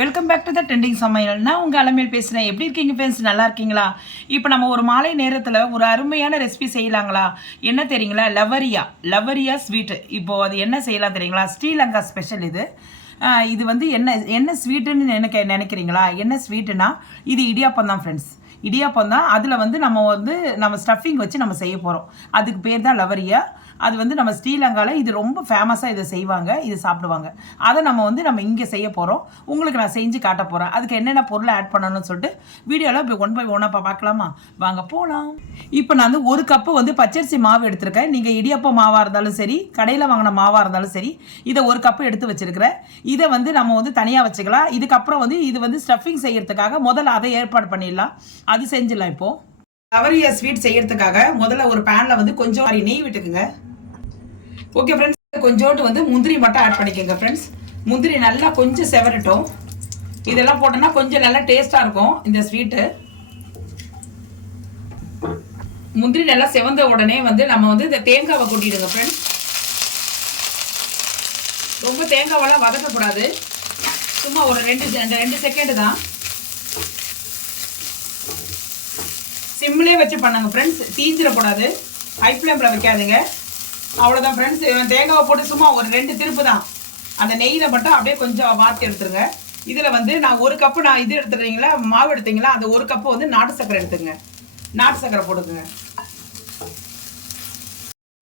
Welcome back to the trending சமையல். நான் உங்கள் அலமையில் பேசுகிறேன் எப்படி இருக்கீங்க ஃப்ரெண்ட்ஸ் நல்லா இருக்கீங்களா? இப்போ நம்ம ஒரு மாலை நேரத்தில் ஒரு அருமையான ரெசிபி செய்யலாங்களா? என்ன தெரியுங்களா? லவரியா. லவரியா ஸ்வீட்டு இப்போது அது என்ன செய்யலாம் தெரியுங்களா? ஸ்ரீலங்கா ஸ்பெஷல் இது. இது வந்து என்ன என்ன ஸ்வீட்டுன்னு நினைக்க நினைக்கிறீங்களா? என்ன ஸ்வீட்டுனா இது இடியாப்பம் தான் ஃப்ரெண்ட்ஸ் இடியாப்பம் தான். அதில் வந்து நம்ம வந்து நம்ம ஸ்டஃபிங் வச்சு நம்ம செய்ய போகிறோம் அதுக்கு பேர் தான் லவரியா. அது வந்து நம்ம ஸ்ரீலங்காவில் இது ரொம்ப ஃபேமஸாக இதை செய்வாங்க இது சாப்பிடுவாங்க. அதை நம்ம வந்து நம்ம இங்கே செய்ய போகிறோம் உங்களுக்கு நான் செஞ்சு காட்ட போகிறேன் அதுக்கு என்னென்ன பொருளை ஆட் பண்ணணும்னு சொல்லிட்டு வீடியோவில் இப்போ ஒன் பை ஒன்னாக பார்க்கலாமா? வாங்க போகலாம் இப்போ நான் வந்து ஒரு கப்பு வந்து பச்சரிசி மாவு எடுத்திருக்கேன். நீங்கள் இடியப்ப மாவாக இருந்தாலும் சரி கடையில் வாங்கின மாவாக இருந்தாலும் சரி இதை ஒரு கப்பு எடுத்து வச்சிருக்கிறேன். இதை வந்து நம்ம வந்து தனியாக வச்சுக்கலாம். இதுக்கப்புறம் வந்து இது வந்து ஸ்டஃபிங் செய்யறதுக்காக முதல்ல அதை ஏற்பாடு பண்ணிடலாம். அது செஞ்சிடலாம் இப்போது லவரியா ஸ்வீட் செய்யறதுக்காக முதல்ல ஒரு பேனில் வந்து கொஞ்சம் மாதிரி நெய் விட்டுக்குங்க. ஓகே ஃப்ரெண்ட்ஸ் கொஞ்சோண்டு வந்து முந்திரி மட்டும் ஆட் பண்ணிக்கோங்க ஃப்ரெண்ட்ஸ் முந்திரி நல்லா கொஞ்சம் செவரட்டும். இதெல்லாம் போட்டோன்னா கொஞ்சம் நல்லா டேஸ்ட்டாக இருக்கும் இந்த ஸ்வீட்டு முந்திரி நல்லா செவந்த உடனே வந்து நம்ம வந்து இந்த தேங்காவை கொட்டிடுங்க ஃப்ரெண்ட்ஸ் ரொம்ப தேங்காவெல்லாம் வதக்கக்கூடாது. சும்மா ஒரு ரெண்டு ரெண்டு- செகண்டு தான். சிம்லேயே வச்சு பண்ணுங்க ஃப்ரெண்ட்ஸ் தீஞ்சிடக்கூடாது ஹை ஃப்ளேமில் வைக்காதுங்க. அவ்வளோதான் ஃப்ரெண்ட்ஸ் தேங்காவை போட்டு சும்மா ஒரு ரெண்டு திருப்பு தான். அந்த நெய்யில் மட்டும் அப்படியே கொஞ்சம் வார்த்தை எடுத்துருங்க. இதில் வந்து நான் ஒரு கப்பு நான் இது எடுத்துறீங்களா மாவு எடுத்தீங்களா? அந்த ஒரு கப்பு வந்து நாட்டு சக்கரை எடுத்துங்க. நாட்டு சக்கரை போட்டுக்குங்க.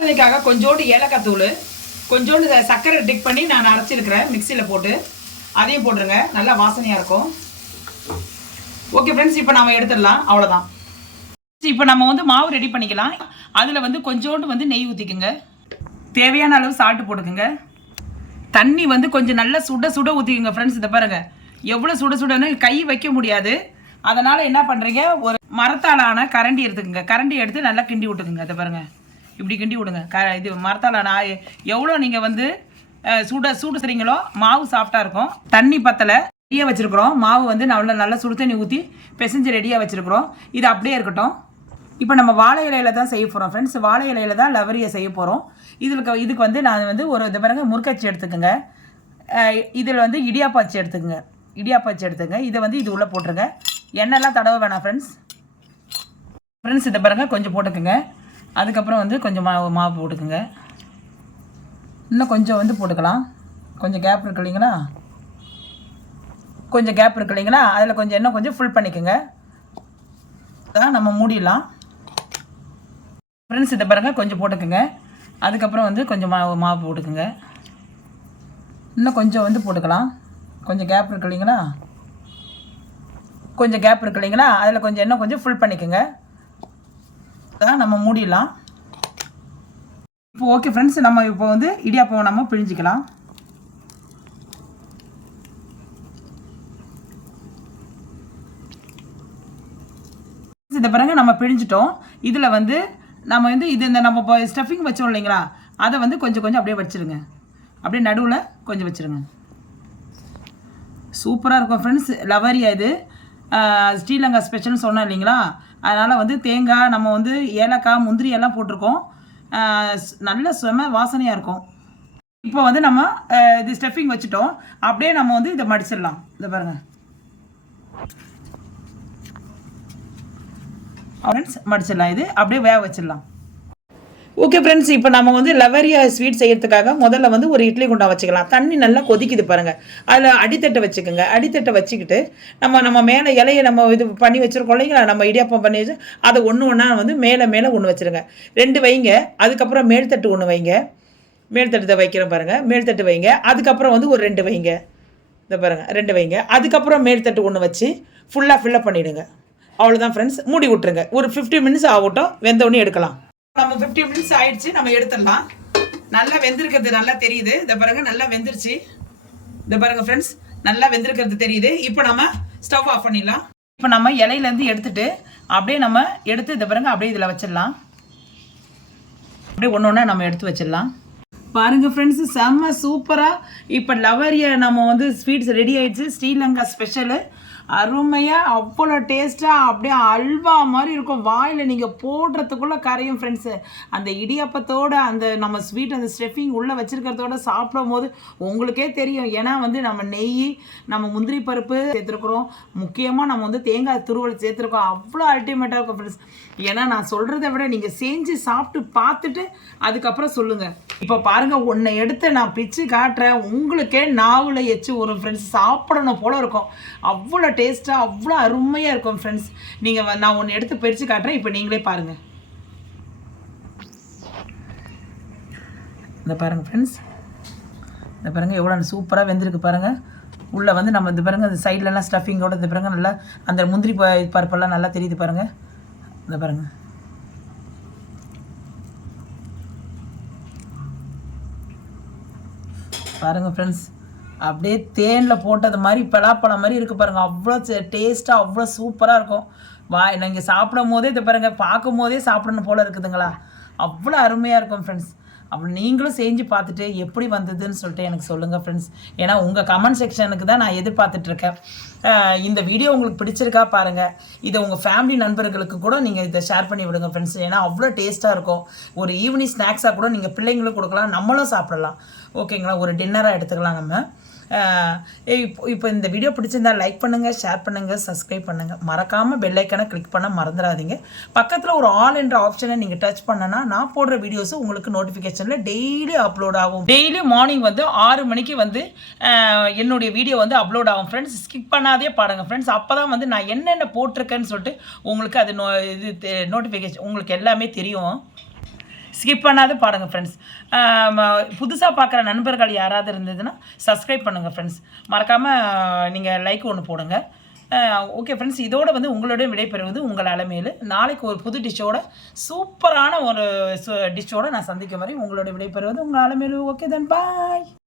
வாசனைக்காக கொஞ்சோண்டு ஏலக்காய் தூள் கொஞ்சோண்டு ச- சர்க்கரை டிக் பண்ணி நான் அரைச்சிருக்கிறேன் மிக்சியில் போட்டு. அதையும் போட்டுருங்க. நல்லா வாசனையாக இருக்கும். ஓகே ஃப்ரெண்ட்ஸ் இப்போ நம்ம எடுத்துடலாம். அவ்வளோதான் இப்போ நம்ம வந்து மாவு ரெடி பண்ணிக்கலாம். அதில் வந்து கொஞ்சோண்டு வந்து நெய் ஊற்றிக்குங்க தேவையான அளவு சால்ட்டு போட்டுக்குங்க. தண்ணி வந்து கொஞ்சம் நல்லா சுட சுட ஊற்றிக்குங்க ஃப்ரெண்ட்ஸ் இதை பாருங்கள் எவ்வளோ சுட சுடன்னு கை வைக்க முடியாது. அதனால் என்ன பண்ணுறீங்க ஒரு மரத்தாலான கரண்டி எடுத்துக்கோங்க. கரண்டி எடுத்து நல்லா கிண்டி விட்டுக்குங்க. அதை பாருங்கள் இப்படி கிண்டி விடுங்க. க இது மரத்தாலான எவ்வளோ நீங்கள் வந்து சுட சூடு செய்றீங்களோ மாவு சாஃப்டாக இருக்கும். தண்ணி பத்தலை. ரெடியாக வச்சுருக்குறோம். மாவு வந்து நல்லா நல்லா சுடு தண்ணி ஊற்றி பிசைஞ்சு ரெடியாக வச்சுருக்குறோம். இது அப்படியே இருக்கட்டும். இப்போ நம்ம வாழை இலையில தான் செய்ய போகிறோம் ஃப்ரெண்ட்ஸ் வாழை இலையில தான் லவரியை செய்ய போகிறோம் இதுக்கு இதுக்கு வந்து நான் வந்து ஒரு இது பாருங்க முறுக்கச்சி எடுத்துக்கோங்க. இதில் வந்து இடியாப்பாச்சி எடுத்துக்கோங்க. இடியாப்பாச்சி எடுத்துங்க இதை வந்து இது உள்ளே போட்டுருங்க. எண்ணெய்லாம் தடவை வேணாம் ஃப்ரெண்ட்ஸ் ஃப்ரெண்ட்ஸ் இதை பாருங்க கொஞ்சம் போட்டுக்கோங்க. அதுக்கப்புறம் வந்து கொஞ்சம் மாவு மாவு போட்டுக்குங்க. இன்னும் கொஞ்சம் வந்து போட்டுக்கலாம். கொஞ்சம் கேப் இருக்கு இல்லைங்களா? கொஞ்சம் கேப் இருக்கு இல்லைங்களா? அதில் கொஞ்சம் இன்னும் கொஞ்சம் ஃபுல் பண்ணிக்கோங்க. தான் நம்ம மூடிடலாம். ஃப்ரெண்ட்ஸ் இதை பாருங்கள் கொஞ்சம் போட்டுக்குங்க. அதுக்கப்புறம் வந்து கொஞ்சம் மாவு மாவு போட்டுக்குங்க. இன்னும் கொஞ்சம் வந்து போட்டுக்கலாம். கொஞ்சம் கேப் இருக்கு இல்லைங்களா? கொஞ்சம் கேப் இருக்கு இல்லைங்களா? அதில் கொஞ்சம் இன்னும் கொஞ்சம் ஃபில் பண்ணிக்கோங்க. தான் நம்ம மூடிடலாம். இப்போ ஓகே ஃப்ரெண்ட்ஸ் நம்ம இப்போ வந்து இடியாப்பம் நம்ம பிழிஞ்சிக்கலாம். இதை பாருங்க நம்ம பிழிஞ்சிட்டோம். இதில் வந்து நம்ம வந்து இது இந்த நம்ம இப்போ ஸ்டஃபிங் வச்சோம் இல்லைங்களா? அதை வந்து கொஞ்சம் கொஞ்சம் அப்படியே வச்சிருங்க. அப்படியே நடுவில் கொஞ்சம் வச்சிருங்க. சூப்பராக இருக்கும் ஃப்ரெண்ட்ஸ் லவரியா இது. ஸ்ரீலங்கா ஸ்பெஷல்னு சொன்னோம் இல்லைங்களா? அதனால் வந்து தேங்காய் நம்ம வந்து ஏலக்காய் முந்திரி எல்லாம் போட்டிருக்கோம். நல்ல சும வாசனையாக இருக்கும். இப்போ வந்து நம்ம இது ஸ்டஃபிங் வச்சுட்டோம். அப்படியே நம்ம வந்து இதை மடிச்சிடலாம். இதை பாருங்கள் ஃப்ரெண்ட்ஸ் மடிச்சிடலாம். இது அப்படியே வேக வச்சிடலாம். ஓகே ஃப்ரெண்ட்ஸ் இப்போ நம்ம வந்து லவரியா ஸ்வீட் செய்யறதுக்காக முதல்ல வந்து ஒரு இட்லி குண்டா வச்சுக்கலாம். தண்ணி நல்லா கொதிக்குது பாருங்கள் அதில் அடித்தட்டை வச்சுக்கோங்க. அடித்தட்டை வச்சுக்கிட்டு நம்ம நம்ம மேலே இலையை நம்ம இது பண்ணி வச்சுருக்கோம் இல்லைங்களா? நம்ம இடியாப்பம் பண்ணி வச்சு அதை ஒன்று ஒன்றா வந்து மேலே மேலே ஒன்று வச்சிருங்க. ரெண்டு வைங்க. அதுக்கப்புறம் மேல்தட்டு ஒன்று வைங்க. மேல்தட்டத்தை வைக்கிறோம் பாருங்கள் மேல்தட்டு வைங்க. அதுக்கப்புறம் வந்து ஒரு ரெண்டு வைங்க. இந்த பாருங்கள் ரெண்டு வைங்க. அதுக்கப்புறம் மேல்தட்டு ஒன்று வச்சு ஃபுல்லாக ஃபில்லப் பண்ணிவிடுங்க அவ்வளோதான் ஃப்ரெண்ட்ஸ் மூடி விட்டுருங்க. ஒரு ஃபிஃப்டி மினிட்ஸ் ஆகட்டும். வெந்தோடனே எடுக்கலாம். நம்ம ஃபிஃப்டி மினிட்ஸ் ஆயிடுச்சு. நம்ம எடுத்துடலாம். நல்லா வெந்திருக்கிறது நல்லா தெரியுது. இந்த பாருங்க நல்லா வெந்துருச்சு. இந்த பாருங்க ஃப்ரெண்ட்ஸ் நல்லா வெந்திருக்கிறது தெரியுது. இப்போ நம்ம ஸ்டவ் ஆஃப் பண்ணிடலாம். இப்போ நம்ம இலையிலேருந்து எடுத்துட்டு அப்படியே நம்ம எடுத்து இந்த பாருங்க அப்படியே இதில் வச்சிடலாம். அப்படியே ஒன்று ஒன்றா நம்ம எடுத்து வச்சிடலாம். பாருங்கள் ஃப்ரெண்ட்ஸ் செம்ம சூப்பராக இப்போ லவரிய நம்ம வந்து ஸ்வீட்ஸ் ரெடி ஆயிடுச்சு. ஸ்ரீலங்கா ஸ்பெஷலு அருமையாக அவ்வளோ டேஸ்ட்டாக அப்படியே அல்வா மாதிரி இருக்கும். வாயில் நீங்கள் போடுறதுக்குள்ளே கரையும் ஃப்ரெண்ட்ஸு அந்த இடியாப்பத்தோட அந்த நம்ம ஸ்வீட் அந்த ஸ்டெஃபிங் உள்ளே வச்சுருக்கிறதோட சாப்பிடும் போது உங்களுக்கே தெரியும். ஏன்னா வந்து நம்ம நெய் நம்ம முந்திரி பருப்பு சேர்த்துருக்குறோம். முக்கியமாக நம்ம வந்து தேங்காய் துருவல் சேர்த்துருக்கோம். அவ்வளோ அல்டிமேட்டாக இருக்கும் ஃப்ரெண்ட்ஸ் ஏன்னா நான் சொல்கிறத விட நீங்கள் செஞ்சு சாப்பிட்டு பார்த்துட்டு அதுக்கப்புறம் சொல்லுங்கள் இப்போ பாருங்கள் ஒன்றை எடுத்து நான் பிச்சு காட்டுறேன். உங்களுக்கே நாவில் எச்சு வரும் ஃப்ரெண்ட்ஸ் சாப்பிடணும் போல இருக்கும். அவ்வளோ டேஸ்ட்டாக அவ்வளோ அருமையாக இருக்கும் ஃப்ரெண்ட்ஸ் நீங்கள் நான் ஒன்று எடுத்து பிரித்து காட்டுறேன். இப்போ நீங்களே பாருங்கள் இந்த பாருங்கள் ஃப்ரெண்ட்ஸ் இந்த பாருங்கள் எவ்வளோ சூப்பராக வெந்திருக்கு பாருங்கள் உள்ளே வந்து நம்ம இந்த பாருங்கள் அந்த சைட்லலாம் ஸ்டஃபிங்கோட இந்த பாருங்கள் நல்லா அந்த முந்திரி ப- பருப்பெல்லாம் நல்லா தெரியுது பாருங்கள் இந்த பாருங்கள் பாருங்கள் ஃப்ரெண்ட்ஸ் அப்படியே தேனில் போட்டது மாதிரி பலாப்பழம் மாதிரி இருக்குது பாருங்கள் அவ்வளோ டேஸ்ட்டாக அவ்வளோ சூப்பராக இருக்கும். வாய் நீங்கள் சாப்பிடும் போதே இதை பாருங்கள் பார்க்கும் போதே சாப்பிடணும் போல் இருக்குதுங்களா? அவ்வளோ அருமையாக இருக்கும் ஃப்ரெண்ட்ஸ் அப்போ நீங்களும் செஞ்சு பார்த்துட்டு எப்படி வந்ததுன்னு சொல்லிட்டு எனக்கு சொல்லுங்கள் ஃப்ரெண்ட்ஸ் ஏன்னா உங்கள் கமெண்ட் செக்ஷனுக்கு தான் நான் எதிர்பார்த்துட்ருக்கேன் இந்த வீடியோ உங்களுக்கு பிடிச்சிருக்கா பாருங்கள் இதை உங்கள் ஃபேமிலி நண்பர்களுக்கு கூட நீங்கள் இதை ஷேர் பண்ணி விடுங்க ஃப்ரெண்ட்ஸ் ஏன்னா அவ்வளோ டேஸ்ட்டாக இருக்கும். ஒரு ஈவினிங் ஸ்நாக்ஸாக கூட நீங்கள் பிள்ளைங்களும் கொடுக்கலாம் நம்மளும் சாப்பிடலாம். ஓகேங்களா ஒரு டின்னராக எடுத்துக்கலாம் நம்ம. இப்போ இப்போ இந்த வீடியோ பிடிச்சிருந்தா லைக் பண்ணுங்கள் ஷேர் பண்ணுங்கள் சப்ஸ்கிரைப் பண்ணுங்கள் மறக்காமல் பெல்லைக்கனை கிளிக் பண்ண மறந்துடாதீங்க. பக்கத்தில் ஒரு ஆல் என்ற ஆப்ஷனை நீங்கள் டச் பண்ணனா நான் போடுற வீடியோஸ் உங்களுக்கு நோட்டிஃபிகேஷனில் டெய்லி அப்லோட் ஆகும். டெய்லி மார்னிங் வந்து ஆறு மணிக்கு வந்து என்னுடைய வீடியோ வந்து அப்லோட் ஆகும். ஃப்ரெண்ட்ஸ் ஸ்கிப் பண்ணாதே பாருங்க. ஃப்ரெண்ட்ஸ் அப்போ தான் வந்து நான் என்னென்ன போட்டிருக்கேன்னு சொல்லிட்டு உங்களுக்கு அது நோ இது நோட்டிஃபிகேஷன் உங்களுக்கு எல்லாமே தெரியும். ஸ்கிப் பண்ணாத பாடுங்க ஃப்ரெண்ட்ஸ் புதுசாக பார்க்குற நண்பர்கள் யாராவது இருந்ததுன்னா சப்ஸ்கிரைப் பண்ணுங்கள் ஃப்ரெண்ட்ஸ் மறக்காமல் நீங்கள் லைக் ஒன்று போடுங்க. ஓகே ஃப்ரெண்ட்ஸ் இதோட வந்து உங்களோட விடைபெறுவது உங்கள் அலமையில் நாளைக்கு ஒரு புது டிஷ்ஷோட சூப்பரான ஒரு டிஷ்ஷோட நான் சந்திக்கும் வரை உங்களோட விடைபெறுவது உங்கள் அலைமையில் ஓகே தென் பாய்